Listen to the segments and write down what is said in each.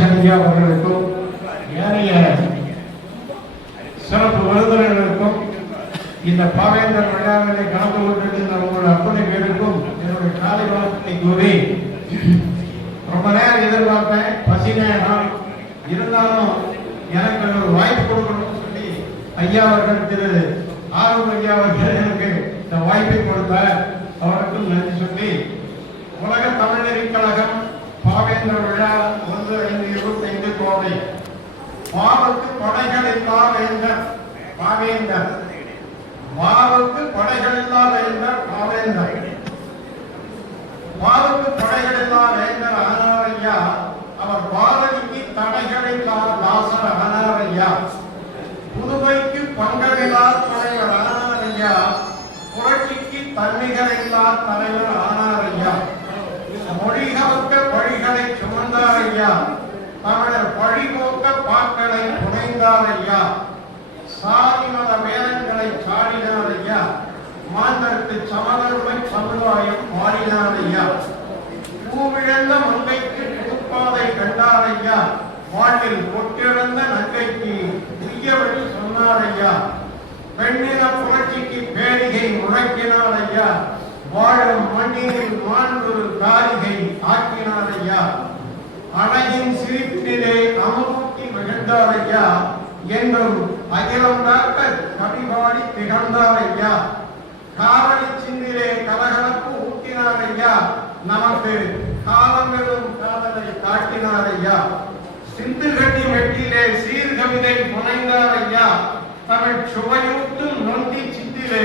சந்தியா அவர்களுக்கும் ஏனைய சிறப்பு விருந்தினர்களுக்கும் இந்த பாவேந்தர் விழாவிலே கலந்து கொண்டிருக்கின்ற உங்கள் அத்தனை பேருக்கும் என்னுடைய காலை வணக்கத்தை கூறி ரொம்ப நேரம் எதிர்பார்த்தேன். பசி நான் இருந்தாலும் எனக்கு ஒரு வாய்ப்பு கொடுக்கணும்னு சொல்லி ஐயா அவர்கள் திரு ஆர்வம் ஐயா அவர்கள் எனக்கு இந்த வாய்ப்பை கொடுத்தார் அவருக்கும் நன்றி சொல்லி உலக தமிழறிஞர் கழகம் பாவேந்திர விழா ஒன்று ஐந்து இருபத்தைந்து கோவை மாவுக்கு கொடைகள் இல்லா வேந்தர் பாவேந்தர் மாவுக்கு கொடைகள் இல்லா வேந்தர் பாவேந்தர் மாவுக்கு கொடைகள் இல்லா வேந்தர் ஆனாரையா அவர் பாரதிக்கு தடைகள் இல்லா தாசர் ஆனாரையா புதுமைக்கு பங்களில்லா தலைவர் ஆனாரையா புரட்சிக்கு தன்னிகர் இல்லா தலைவர் ஆனாரையா மொழிகளுக்கு வழிகளை சுமந்தாரையா தமிழர் பழிபோக்க பாக்களை புனைந்தாரையா? சாதி மத வேதங்களை சாடினாரையா? மாந்தருக்கு சமதர்மை சமுதாயம் மாறினாரையா? பூவிழந்த மங்கைக்கு புதுப்பாதை கண்டாரையா? வாழ்வில் கொட்டிழந்த நங்கைக்கு உய்ய வழி சொன்னாரையா? பெண்ணின புரட்சிக்கு பேரிகை முழக்கினாரையா? வாழும் மண்ணினில் மாண்புரு காரிகை ஆக்கினாரையா? அழகின் சிரிப்பினிலே அமுகூட்டி மகிழ்ந்தாரையா என்றும் அகிலம் காக்க கவிபாடி திகழ்ந்தாரையா? காவலி சிந்திலே கலகலப்பு ஊட்டினாரையா நமக்கு காலங்களும் காதலை காட்டினாரையா? சிந்து கட்டி வெட்டிலே சீர்கவிதை புனைந்தாரையா? தமிழ் சுவையூட்டும் நொண்டி சித்திலே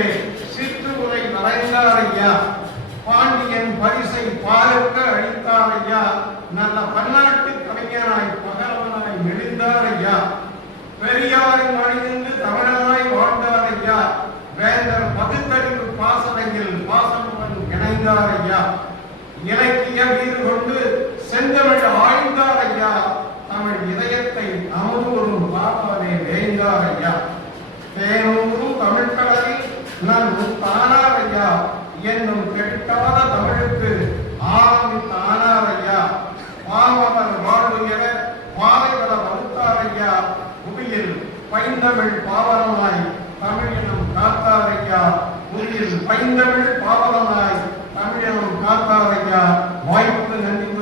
நல்ல பன்னாட்டு கவிஞனாய் பகலவனாய் எழுந்தாரையா? பெரியாரின் வழிநின்று தமிழனாய் வாழ்ந்தாரையா? வேந்தர் பகுத்தறிவு பாசனையில் பாசமுடன் இணைந்தாரையா? இலக்கிய வீடு கொண்டு செந்தமிழ் ஆழ்ந்தாரையா? தமிழ் இதயத்தை அமுதூரும் வேந்தார் ஐயா தேனூரும் தமிழ் கடலில் நான் ஐயா என்னும் கெட்டாத தமிழுக்கு ஆரம்பித்த பைந்தமிழ் பாவலனாய் தமிழினும் காத்தாரையா புவியில் பைந்தமிழ் பாவலனாய் தமிழினும் காத்தாரையா வாய்ப்பு நன்றி